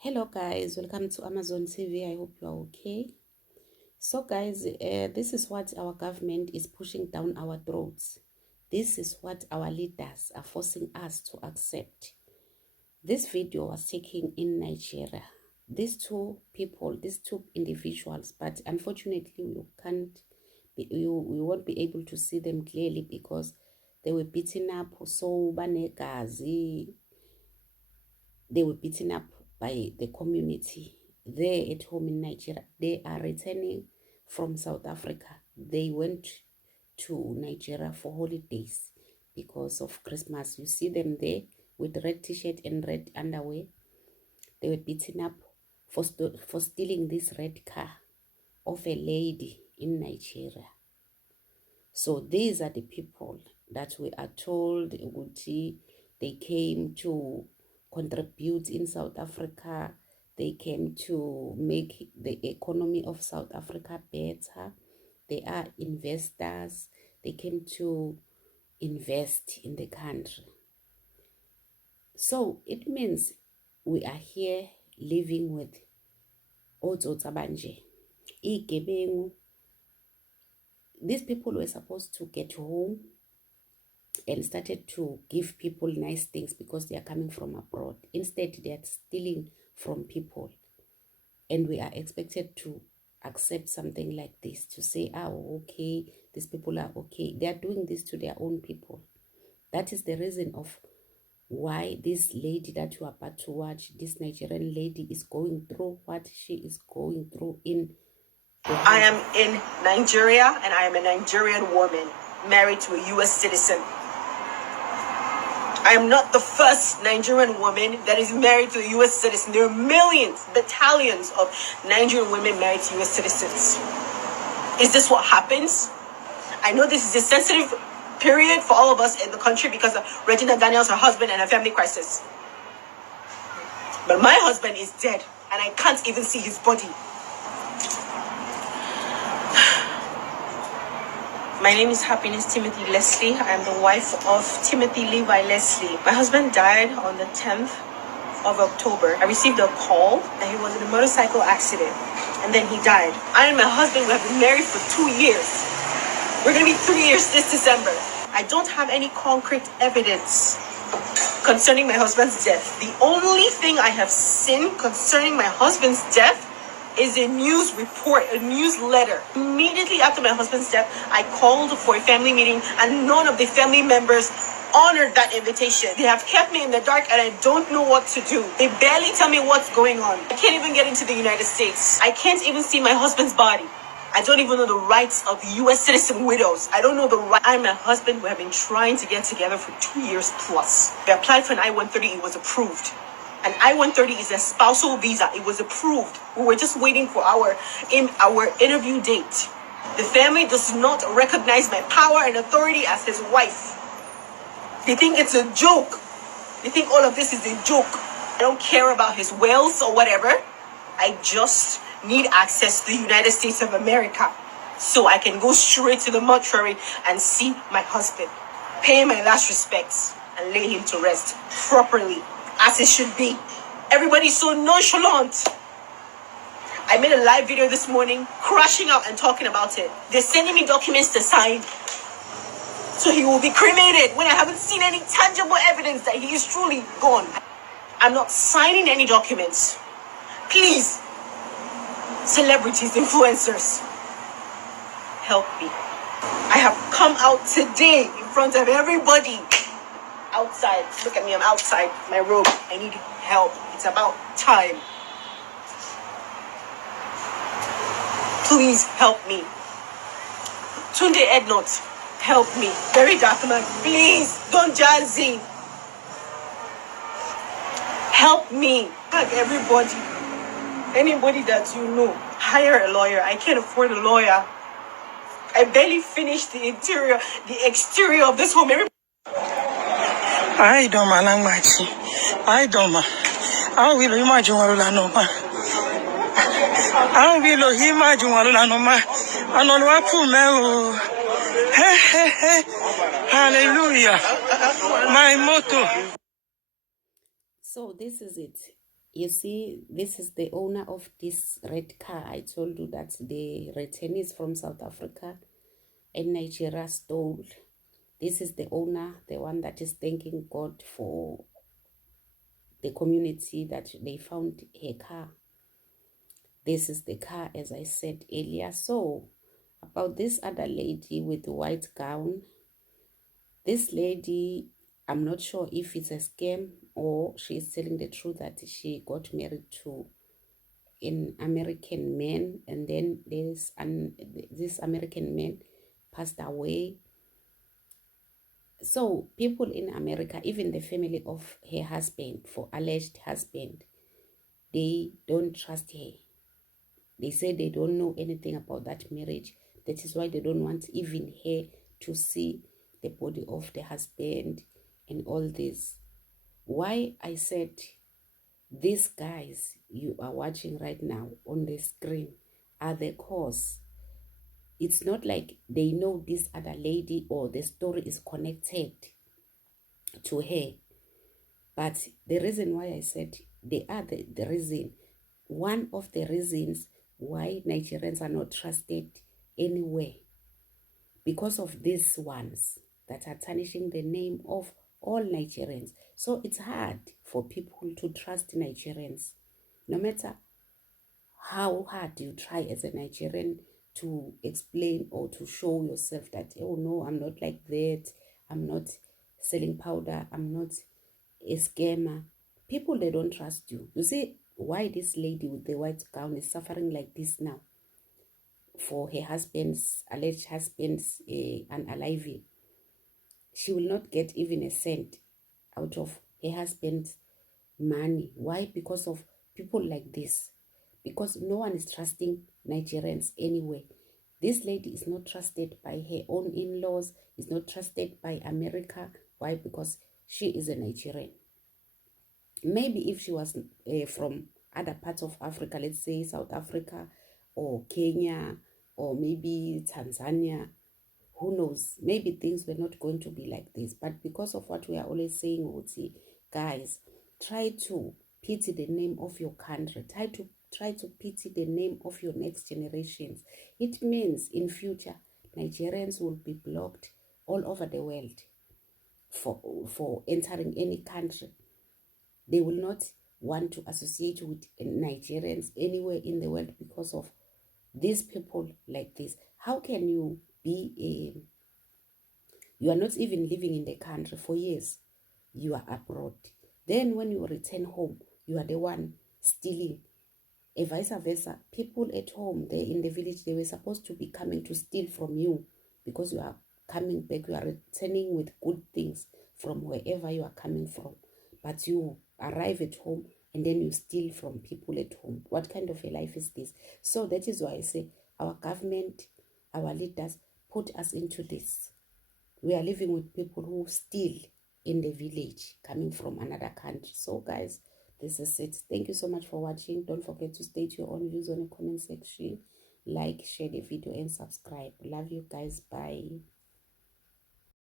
Hello guys, welcome to Amazon TV. I hope you are okay. So guys, this is what our government is pushing down our throats. This is what our leaders are forcing us to accept. This video was taken in Nigeria. These two people, these two individuals, but unfortunately we won't be able to see them clearly because they were beaten up. So they were beaten up by the community there at home in Nigeria. They are returning from South Africa. They went to Nigeria for holidays because of Christmas. You see them there with red t-shirt and red underwear. They were beaten up for stealing this red car of a lady in Nigeria. So these are the people that we are told they came to contribute in South Africa. They came to make the economy of South Africa better. They are investors. They came to invest in the country. So it means we are here living with Ozotabanje. These people were supposed to get home and started to give people nice things because they are coming from abroad. Instead, they are stealing from people. And we are expected to accept something like this, to say, oh, okay, these people are okay. They are doing this to their own people. That is the reason of why this lady that you are about to watch, this Nigerian lady, is going through what she is going through in I am in Nigeria, and I am a Nigerian woman married to a U.S. citizen. I am not the first Nigerian woman that is married to a U.S. citizen. There are millions, battalions of Nigerian women married to U.S. citizens. Is this what happens? I know this is a sensitive period for all of us in the country because of Regina Daniels, her husband, and her family crisis. But my husband is dead, and I can't even see his body. My name is Happiness Timothy Leslie. I am the wife of Timothy Levi Leslie. My husband died on the 10th of October. I received a call that he was in a motorcycle accident, and then he died. I and my husband, we have been married for 2 years. We're going to be 3 years this December. I don't have any concrete evidence concerning my husband's death. The only thing I have seen concerning my husband's death is a news report, a newsletter. Immediately after my husband's death, I called for a family meeting, and none of the family members honored that invitation. They have kept me in the dark, and I don't know what to do. They barely tell me what's going on. I can't even get into the United States. I can't even see my husband's body. I don't even know the rights of U.S. citizen widows. I don't know the right. I and my husband, we have been trying to get together for 2 years plus. We applied for an I-130, it was approved. An I-130 is a spousal visa. It was approved. We were just waiting for our interview date. The family does not recognize my power and authority as his wife. They think it's a joke. They think all of this is a joke. I don't care about his wealth or whatever. I just need access to the United States of America so I can go straight to the mortuary and see my husband, pay him my last respects, and lay him to rest properly, as it should be. Everybody's so nonchalant. I made a live video this morning crashing out and talking about it. They're sending me documents to sign so he will be cremated when I haven't seen any tangible evidence that he is truly gone. I'm not signing any documents. Please, celebrities, influencers, help me. I have come out today in front of everybody. Outside. Look at me, I'm outside my robe. I need help. It's about time. Please help me. Tunde Ednot, help me. Barry Darkman, please, don't jazzy. Help me. Hug everybody. Anybody that you know, hire a lawyer. I can't afford a lawyer. I barely finished the exterior of this home. I don't machi. I don't ma. I will imagine what no ma. I will imagine what no ma. I don't know what Hey. Hallelujah. My motto. So this is it. You see, this is the owner of this red car. I told you that the returnees from South Africa and Nigeria stole. This is the owner, the one that is thanking God for the community that they found her car. This is the car, as I said earlier. So, about this other lady with the white gown, this lady, I'm not sure if it's a scam or she's telling the truth that she got married to an American man, and then this American man passed away. So people in America, even the family of her husband, for alleged husband, they don't trust her. They say they don't know anything about that marriage. That is why they don't want even her to see the body of the husband and all this. Why I said these guys you are watching right now on the screen are the cause. It's not like they know this other lady or the story is connected to her. But the reason why I said they are the reason, one of the reasons why Nigerians are not trusted anywhere, because of these ones that are tarnishing the name of all Nigerians. So it's hard for people to trust Nigerians, no matter how hard you try as a Nigerian to explain or to show yourself that, oh no, I'm not like that, I'm not selling powder, I'm not a scammer. People, they don't trust you. You see why this lady with the white gown is suffering like this now for her husband's, alleged husband's unaliving. She will not get even a cent out of her husband's money. Why? Because of people like this. Because no one is trusting Nigerians anyway. This lady is not trusted by her own in-laws, is not trusted by America. Why? Because she is a Nigerian. Maybe if she was from other parts of Africa, let's say South Africa or Kenya or maybe Tanzania, who knows, maybe things were not going to be like this. But because of what we are always saying, Oti, guys, try to pity the name of your country. Try to pity the name of your next generations. It means in future Nigerians will be blocked all over the world for entering any country. They will not want to associate with Nigerians anywhere in the world because of these people like this. How can you be you are not even living in the country for years, you are abroad, then when you return home, you are the one stealing, and vice versa. People at home, they in the village, they were supposed to be coming to steal from you because you are coming back, you are returning with good things from wherever you are coming from, but you arrive at home and then you steal from people at home. What kind of a life is this? So that is why I say our government, our leaders put us into this. We are living with people who steal in the village coming from another country. So guys, this is it. Thank you so much for watching. Don't forget to state your own views on the comment section. Like, share the video and subscribe. Love you guys. Bye.